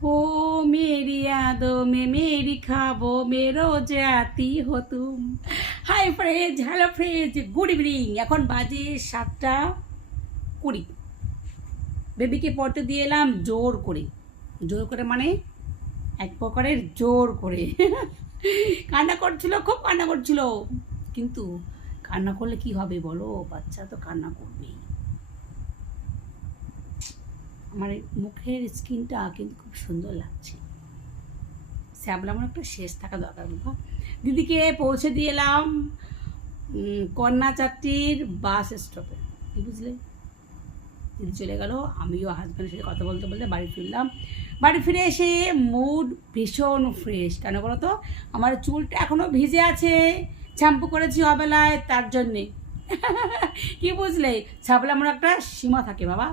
ओ मेरी यादों में मेरी ख्वाबों में रोज आती हो तुम। Hi friend, hello friend, good evening. এখন বাজে 7:20। বেবিকে পড়তে দিয়ে এলাম জোর করে। জোর করে মানে এক প্রকারের জোর করে। কান্না করছিল, খুব কান্না করছিল। কিন্তু কান্না করলে কি হবে বলো, বাচ্চা তো কান্না করবেই। আমার মুখের স্কিনটা কিন্তু খুব সুন্দর লাগছে। শ্যাবলা আমার একটা শেষ থাকা দরকার বাবা। দিদিকে পৌঁছে দিয়ে এলাম কন্যাচাত্রীর বাস স্টপে। কি বুঝলে, দিদি চলে গেল, আমিও হাজব্যান্ডের সাথে কথা বলতে বলতে বাড়ি ফিরলাম। বাড়ি ফিরে এসে মুড ভীষণ ফ্রেশ। কেন বলো তো, আমার চুলটা এখনও ভিজে আছে, শ্যাম্পু করেছি অবেলায়, তার জন্যে। কি বুঝলে, ছাবলা আমার একটা সীমা থাকে বাবা।